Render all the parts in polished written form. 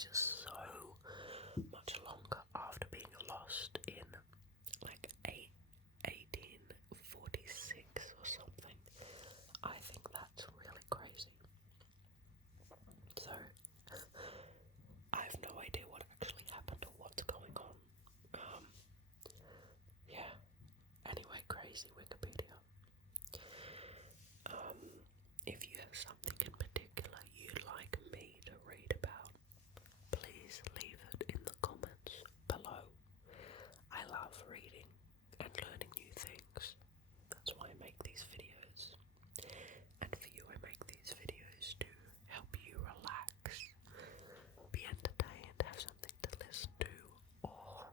it's just so much longer after being lost in like 1846 or something. I think that's really crazy. So, I have no idea what actually happened or what's going on. Yeah. Anyway, crazy Wikipedia. If you have something in particular you'd like me to read about, please leave it in the comments below. I love reading and learning new things. That's why I make these videos. And for you, I make these videos to help you relax, be entertained, have something to listen to, or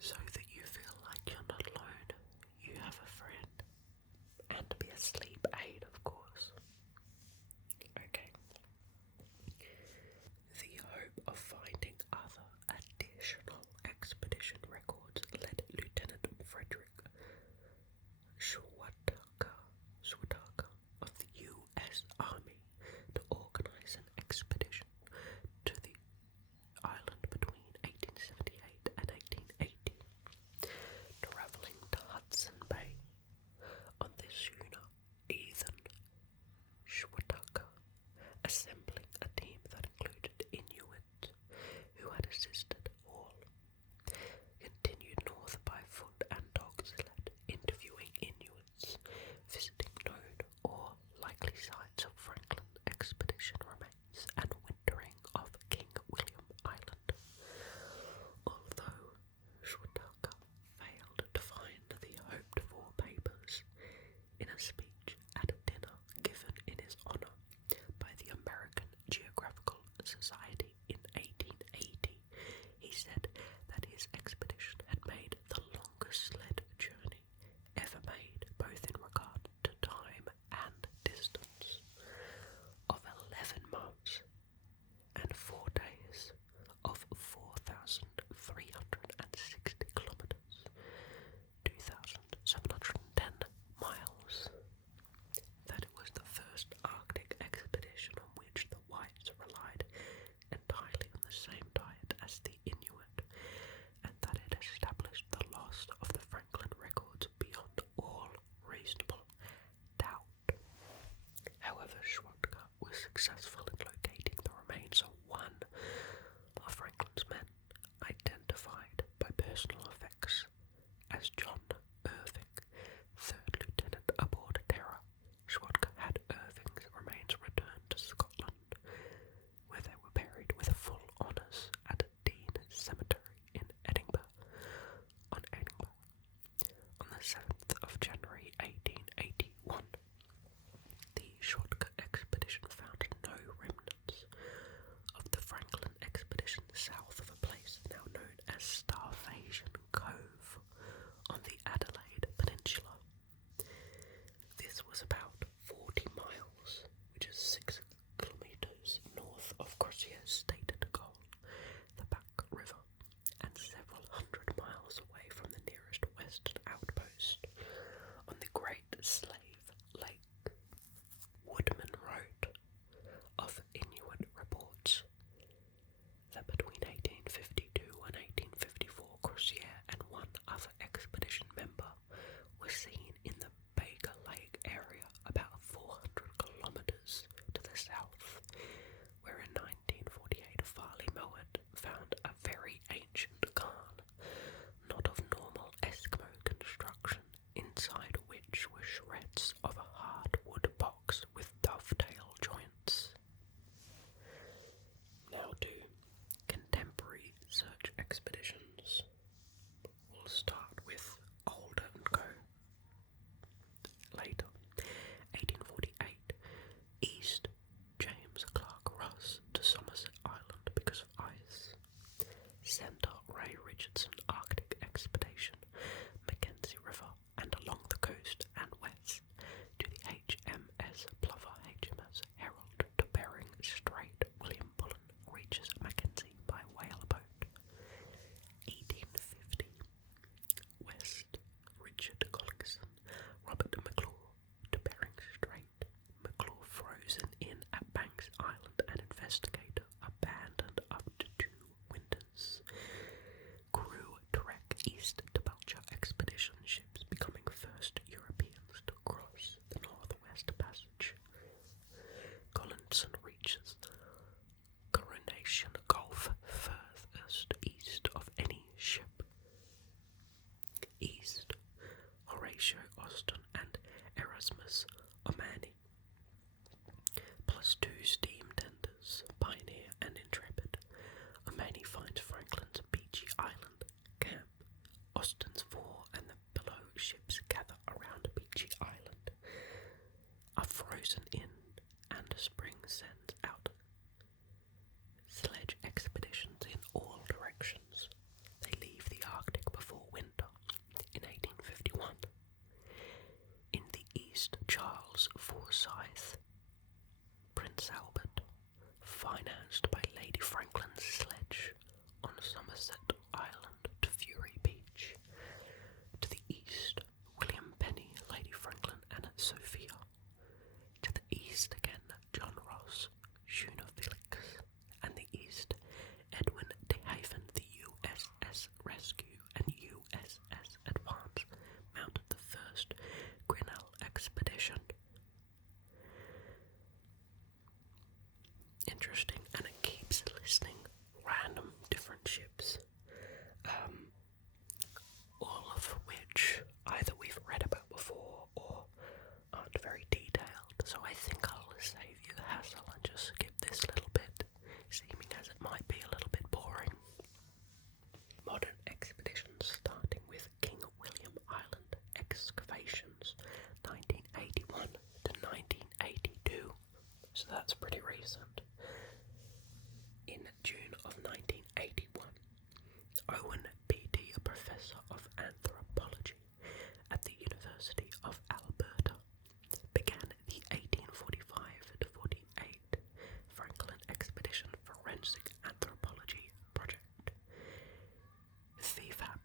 so that you feel like you're not alone, you have a friend, and to be a sleep aid, of course. Okay. The hope of finding other additional expedition records led Lieutenant Frederick Schwatka of the U.S. Army to organize an expedition to the island between 1878 and 1880, traveling to Hudson Bay. On this schooner, Ethan Schwatka, assembling a team that included Inuits who had assisted Hall, continued north by foot and dog sled, interviewing Inuits, visiting known or likely sites of Franklin expedition remains, and wintering off King William Island. Although Schwatka failed to find the hoped-for papers, in a speech at a dinner given in his honor by the American Geographical Society in 1880, he said that his expedition had made the longest sled journey ever made, both in regard to time and distance, of 11 months and 4 days of 4,360 kilometers, 2,710 miles. That it was the first Arctic expedition on which the whites relied entirely on the same diet as the Inuit, and that it established the loss of the Franklin records beyond all reasonable doubt. However, Schwatka was successful in locating the remains of one of Franklin's men, identified by personal effects as John Irving, 3rd Lieutenant aboard Terror. Schwatka had Irving's remains returned to Scotland, where they were buried with full honours at Dean Cemetery in Edinburgh. On the 7th of January 1881, the Schwatka expedition found no remnants of the Franklin expedition south of a place now known as Starvation Cove on the Adelaide Peninsula. This was about 40 miles, which is 6 kilometres north of Crossier's stated goal, the Back River, and several hundred miles away from the nearest western outpost on the Great Slave Lake. Woodman wrote of Inuit reports that between 1852 and 1854, Crozier and one other expedition member were seen in the Baker Lake area about 400 kilometres to the south, where in 1948 Farley Mowat found a very ancient cairn, not of normal Eskimo construction, inside which were shreds of a hardwood box with dovetail joints. Now to contemporary search expeditions. We'll start with Alder and Co. Later, 1848, East James Clark Ross to Somerset Island because of ice. Centre Ray Richardson Arctic Expedition, Mackenzie River and along the coast and west to the HMS Plover, HMS Herald to Bering Strait. William Bullen reaches Mackenzie by whaleboat. 1850, West Richard Collinson, Robert McClure to Bering Strait. McClure frozen in at Banks Island and investigator reaches Coronation Gulf furthest east of any ship. East, Horatio Austin and Erasmus Omani, plus 2 steam tenders, Pioneer and Intrepid. Omani finds Franklin's beachy island camp. Austin's 4 and the below ships gather around Beachy Island, are frozen in, and spring sends out sledge expeditions in all directions. They leave the Arctic before winter in 1851. In the east, Charles Forsyth, Prince Albert, financed by Lady Franklin's sledge on Somerset Island to Fury Beach. To the east, William Penny, Lady Franklin and Sophia. To the east again, John Ross, June Felix, and the east, Edwin de Haven, the USS Rescue and USS Advance, mounted the first Grinnell expedition. Interesting, and it keeps listing random different ships, all of which either we've read about before or aren't very detailed, so I think I'll save you the hassle and just skip this little bit, seeming as it might be a little bit boring. Modern expeditions, starting with King William Island excavations, 1981 to 1982, so that's pretty recent. In June of 1981, Owen Beatty, a professor of anthropology at the University of Alberta, began the 1845-48 Franklin Expedition Forensic Anthropology Project, FEFAP,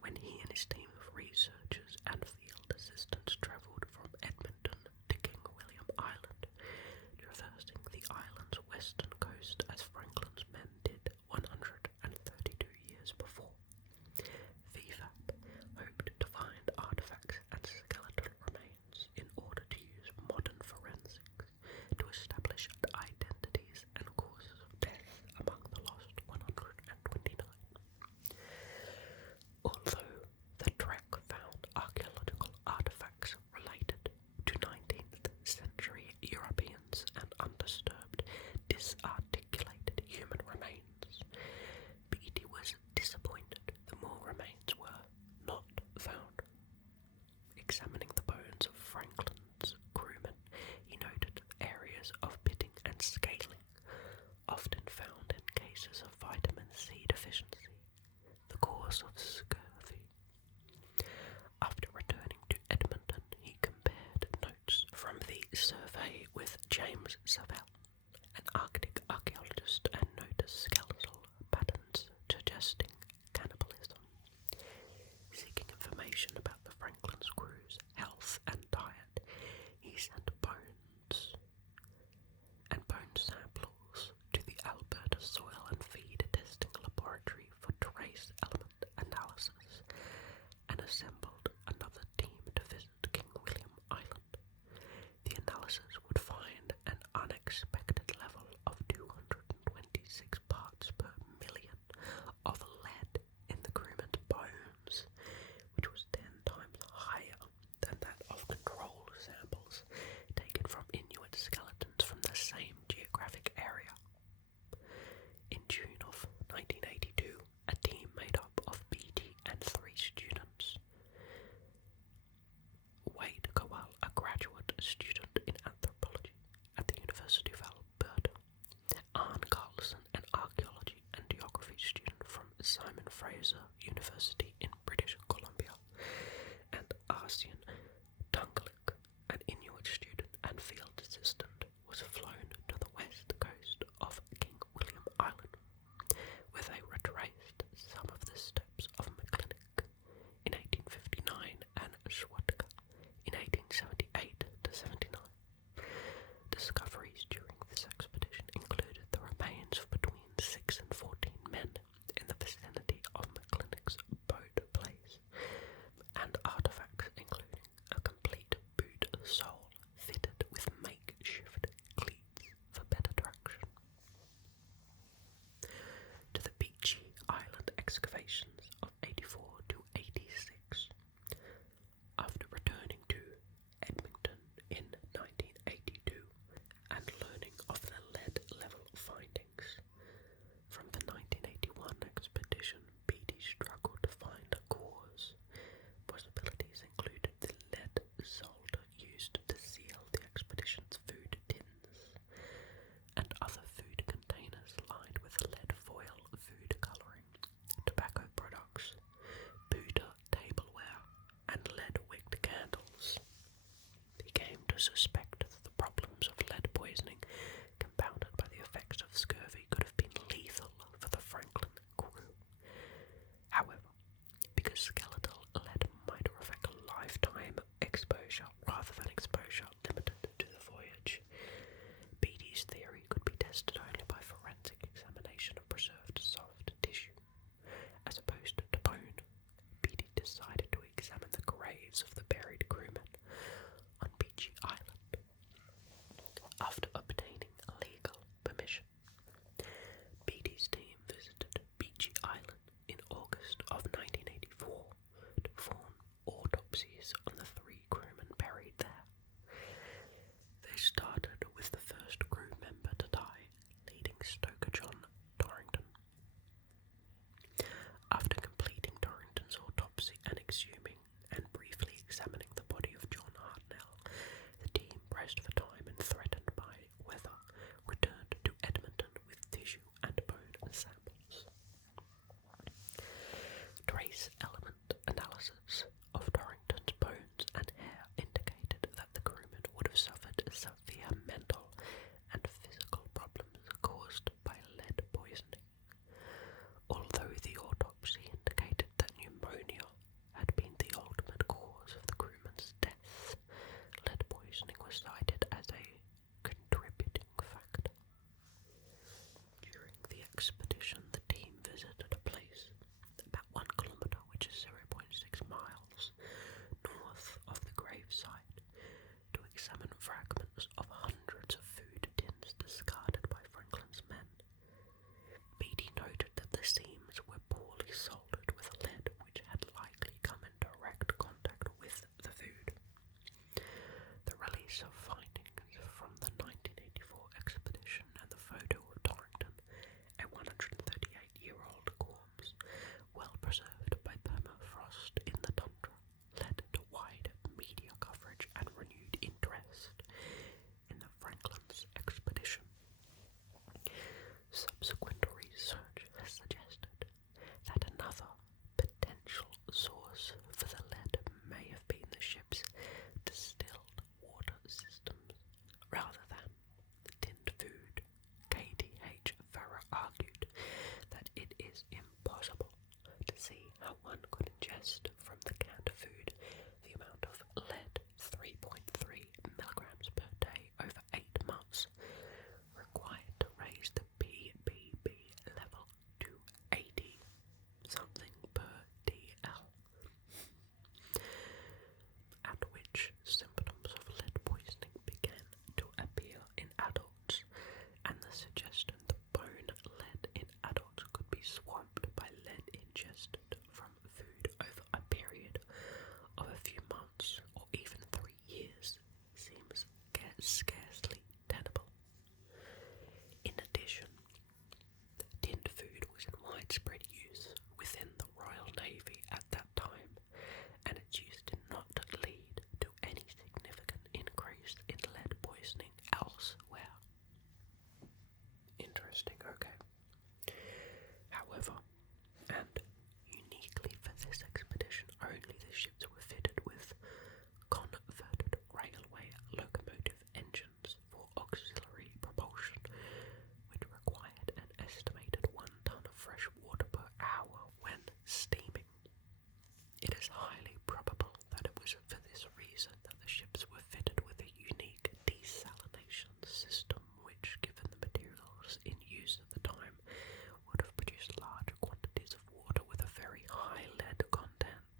when he and his team of researchers and field assistants travelled from Edmonton to King William Island, traversing the island's western coast as Franklin's men did 132 years before. FEFAP hoped to find artifacts and skeletal remains in order to use modern forensics to establish identities and causes of death among the lost 129. Although the trek found archaeological artifacts related to 19th century Europeans and undisturbed, disarticulated human remains, Beatty was disappointed the more remains were not found. Examining the bones of Franklin's crewmen, he noted areas of pitting and scaling, often found in cases of vitamin C deficiency, the cause of scurvy. After returning to Edmonton, he compared notes from the survey with James Savell, an Arctic archaeologist, and noticed skeletal patterns suggesting cannibalism. Seeking information about the Franklin's crew's health and diet, he sent bones and bone samples to the Alberta Soil and Feed Testing Laboratory for trace element analysis, and assembled another team to visit King William Island. The analysis would find an unexpected level of 226 parts per million of lead in the crewmen's bones, which was 10 times higher than that of control samples taken from Inuit skeletons from the same geographic area. In June of 1982, a team made up of Beatty and 3 students, Wade Quell, a graduate student in anthropology at the University of Alberta, Arne Carlson, an archaeology and geography student from Simon Fraser University in British Columbia, and Arsene Tunglik, an Inuit student and field assistant, was flown to the west coast of King William Island, where they retraced some of the steps of McClintock in 1859 and Schwatka in 1878 to 79. Discoveries during this expedition included the remains of between 6 and 14 men in the vicinity of McClintock's boat place, and artifacts including a complete boot sole fitted with makeshift cleats for tested only by forensic examination of preserved soft tissue. As opposed to bone, Beatty decided to examine the graves of the buried crewmen on Beachy Island. After obtaining legal permission, Beatty's team visited Beachy Island in August of 1984 to perform autopsies on the 3 crewmen buried there. They started with the first crew member to die, leading stoker John Torrington. After completing Torrington's autopsy and exhuming and briefly examining the body of John Hartnell, the team pressed for time and threatened by weather, returned to Edmonton with tissue and bone samples. Trace element analysis of Torrington's bones and hair indicated that the crewmen would have suffered severe mental and physical problems caused by lead poisoning. Although the autopsy indicated that pneumonia had been the ultimate cause of the crewmen's deaths, lead poisoning was cited as a contributing factor. During the expedition, the team visited a place about 1 kilometre, which is 0.6 miles, north of the gravesite, to examine fragments of hundreds of food tins discarded by Franklin's men. Beatty noted that the seams were poorly soldered with lead, which had likely come in direct contact with the food. The release of findings from the 1984 expedition and the photo of Torrington, a 138-year-old corpse, well preserved by permafrost in the tundra, led to wide media coverage and renewed interest in the Franklin's expedition. Subsequent research has suggested that another potential source for the lead may have been the ship's distilled water systems rather than the tinned food. KTH Farrer argued that it is impossible to see how one could ingest from the canned food the amount of lead, 3.3 milligrams per day over 8 months, required to raise the PBB level to 80 something per DL, at which symptoms of lead poisoning began to appear in adults, and the suggestion that bone lead in adults could be swamped by lead ingested from food over a period of a few months or even 3 years seems scarcely tenable. In addition, tinned food was in widespread use within the Royal Navy at that time, and its use did not lead to any significant increase in lead poisoning elsewhere. Interesting, okay. However, and uniquely for this expedition, only the ships were fitted with converted railway locomotive engines for auxiliary propulsion, which required an estimated 1 ton of fresh water per hour when steaming. It is highly probable that it was for this reason that the ships were fitted with a unique desalination system which, given the materials in use at the time, would have produced large quantities of water with a very high lead content.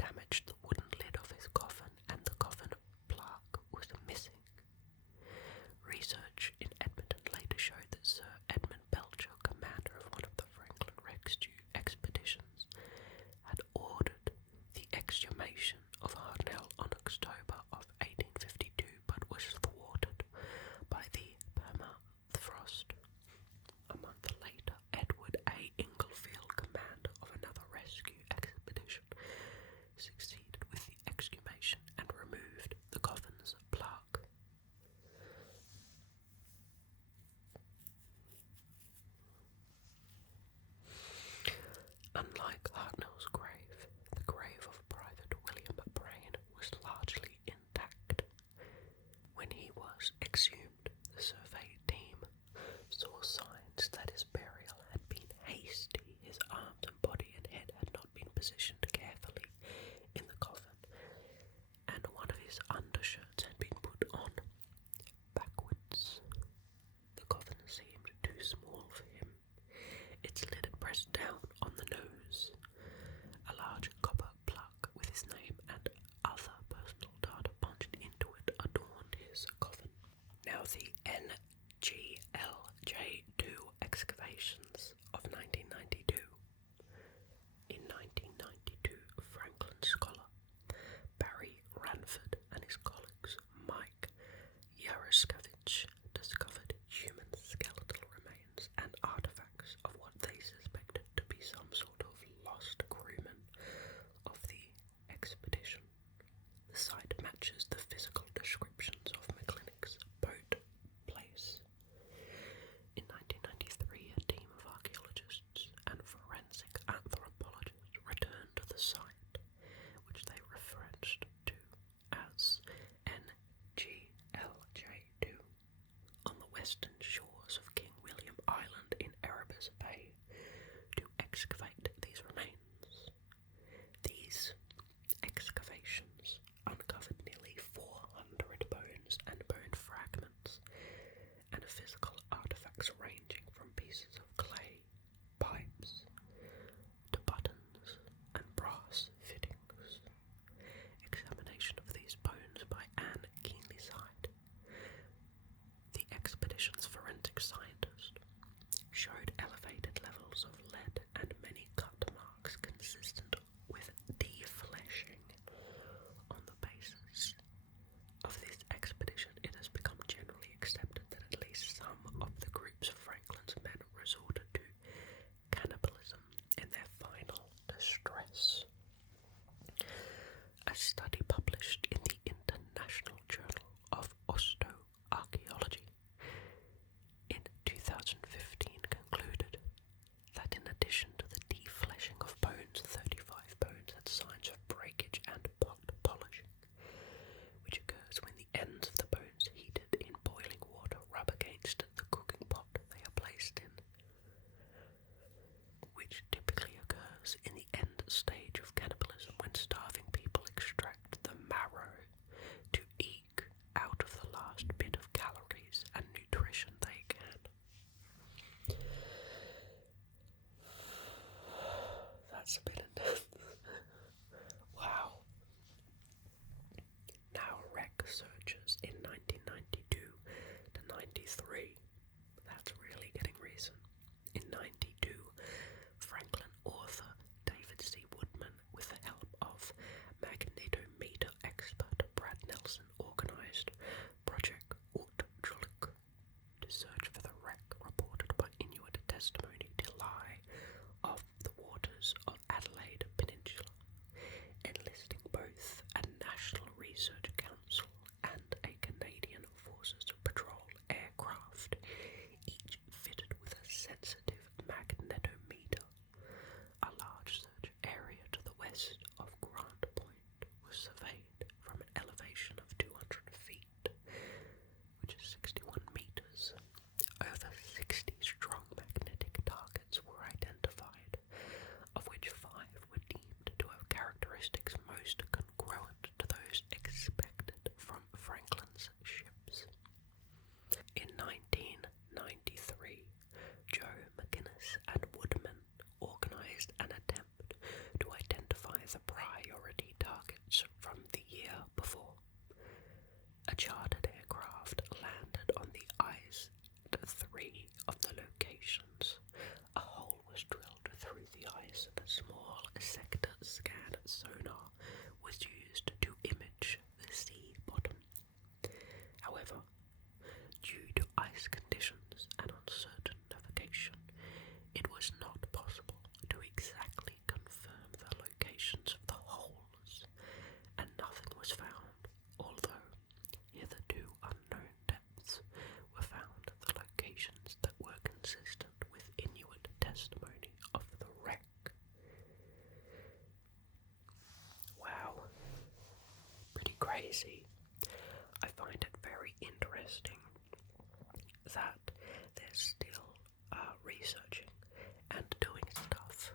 damaged the wooden lid of his coffin, and the coffin plaque was missing. Research in Edmonton later showed that Sir Edmund Belcher, commander of one of the Franklin rescue expeditions, had ordered the exhumation of Hartnell on October of 1852, but was thwarted by the permafrost. A month later, Edward A. Inglefield, commander of another rescue expedition, succeeded with the exhumation and removed the coffin's plaque. Unlike Hartnell's grave, the grave of Private William Brain was largely intact. When he was exhumed, the survey team saw signs that his burial had been hasty. His arms and body and head had not been positioned carefully in the coffin, and one of his undershirts had been put on backwards. The coffin seemed too small for him. Its lid had pressed down on the nose. A large copper plaque with his name and other personal data punched into it adorned his coffin. Now the NGLJ2 excavations of 1992. In 1992, Franklin scholar Barry Ranford and his colleagues Mike Yaroshevich discovered human skeletal remains and artifacts of what they suspected to be some sort of lost crewman of the expedition. The site matches the physical descriptions of McClintock's boat place. In 1993, a team of archaeologists and forensic anthropologists returned to the site, which they referenced to as NGLJ2, on the western shores of King William Island in Erebus Bay, to excavate these remains. These excavations uncovered nearly 400 bones and bone fragments, and physical artifacts ranging from pieces of clay, pipes, to buttons and brass fittings. Examination of these bones by Anne Keenlyside, the expedition's forensic scientist, showed elevated levels of lead and many cut marks consistent with defleshing. On the basis of this expedition, it has become generally accepted that at least some of the groups of Franklin's men resorted to cannibalism in their final distress. A study published in the International Journal of Osteoarchaeology in 2015 concluded that in addition to the defleshing of bones, 35 bones had signs of breakage and pot polishing, which occurs when the ends of the bones heated in boiling water rub against the cooking pot they are placed in, which typically occurs in the end stage of cannibalism when starving people extract the marrow busy. I find it very interesting that they're still researching and doing stuff.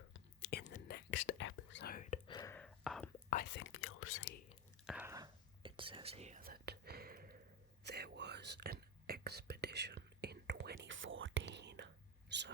In the next episode, I think you'll see, it says here that there was an expedition in 2014, so